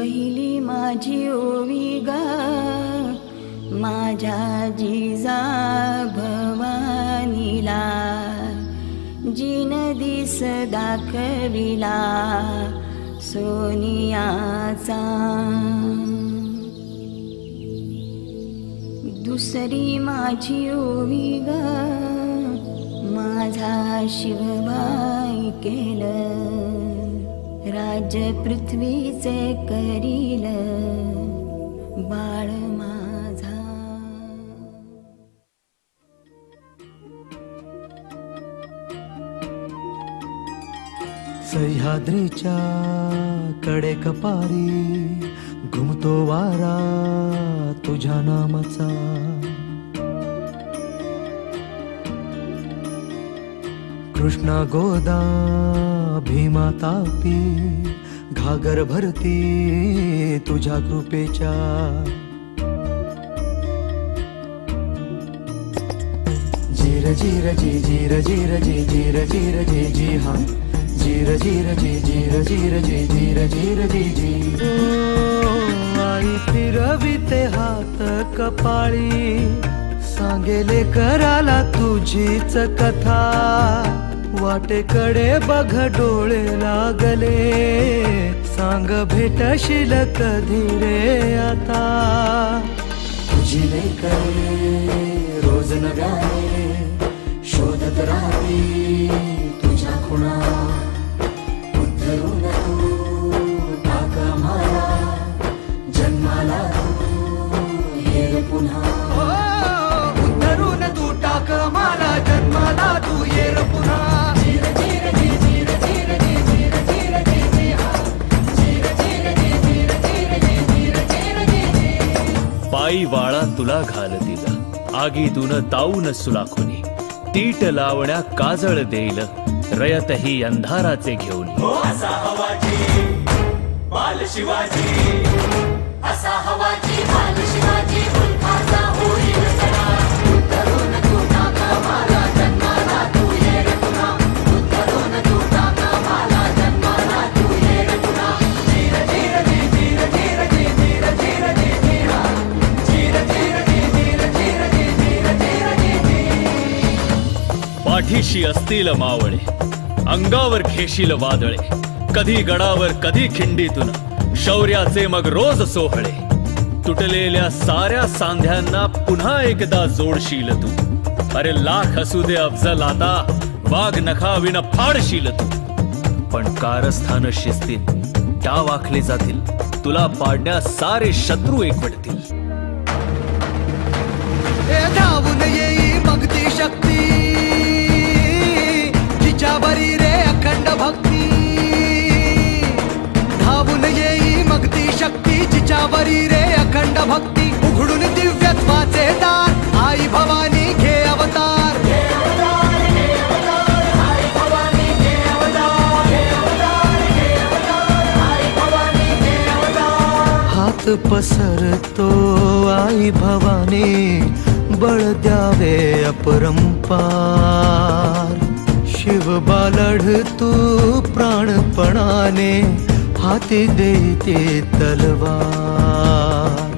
पहिली माझी ओवी गा माझ्या जिजा भवानीला, जिन दिस दाखविला सोनियाचा. दुसरी माझी ओवी गा माझा शिवबाई केलं, राज्य पृथ्वीचे करील बाळ माझा. सह्याद्रीच्या कडे कपारी घुमतो वारा तुझ्या नामाचा. कृष्णा गोदा भीमा तापी घागर भरती तुझ्या कृपेच्या. जीर जीर जी जीर जीर जी जीर जीर जी जी हा जीर जीर जी जीर जीर जी जीर जीर जी जी. आई फिरविते हात कपाळी सांगेले कराला तुझीच कथा. वाटेकडे बघ डोळे लागले सांग भेटशील कधी रे आता. तुझी लेकरे रोज नव्याने शोधत राहावी तुझ्या खुणा. उद्धरून तू टाक मला जन्माला तू ये पुन्हा. उद्धरून तू टाक मला जन्माला तू ये पुन्हा. पायी वाळा तुला घालतील आगीतून ताऊन सुलाखुनी. तीट लावण्या काजळ देईल रयत ही अंधाराचे घेऊन. असा हवाजी बाल शिवाजी, असा हवाजी बाल शिवाजी, मुलखाचा होईल सडा. उद्धरून तू टाक मला जन्माला तू ये रे पुन्हा. उद्धरून तू टाक मला जन्माला तू ये रे पुन्हा. जीर जीर जी जीर जीर जी जीर जीर जी जी हा जीर जीर जी जीर जीर जी जीर जीर जी जी. पाठीशी असतील मावळे अंगावर घेशील वादळे. कधी गडावर कधी खिंडीतून शौर्याचे मग रोज सोहळे. तुटलेल्या साऱ्या सांध्यांना पुन्हा एकदा जोडशील तू. अरे लाख असू दे अफजल आता वाघ नखाविन फाडशील तू. पण कारस्थान शिस्तीत डाव आखले जातील तुला पाडण्यास सारे शत्रू एकवटतील. धावून येई मग ती शक्ती जिच्यावरी रे अखंड भक्ती. धावून येई मग ती शक्ती जिच्यावरी रे अखंड भक्ती. उघडून दिव्यत्वाचे दार आई भवानी घे अवतार. हात पसरतो आई भवानी बळ द्यावे अपरंपार. शिव बालढ तू प्राणपणाने हाती देते तलवार.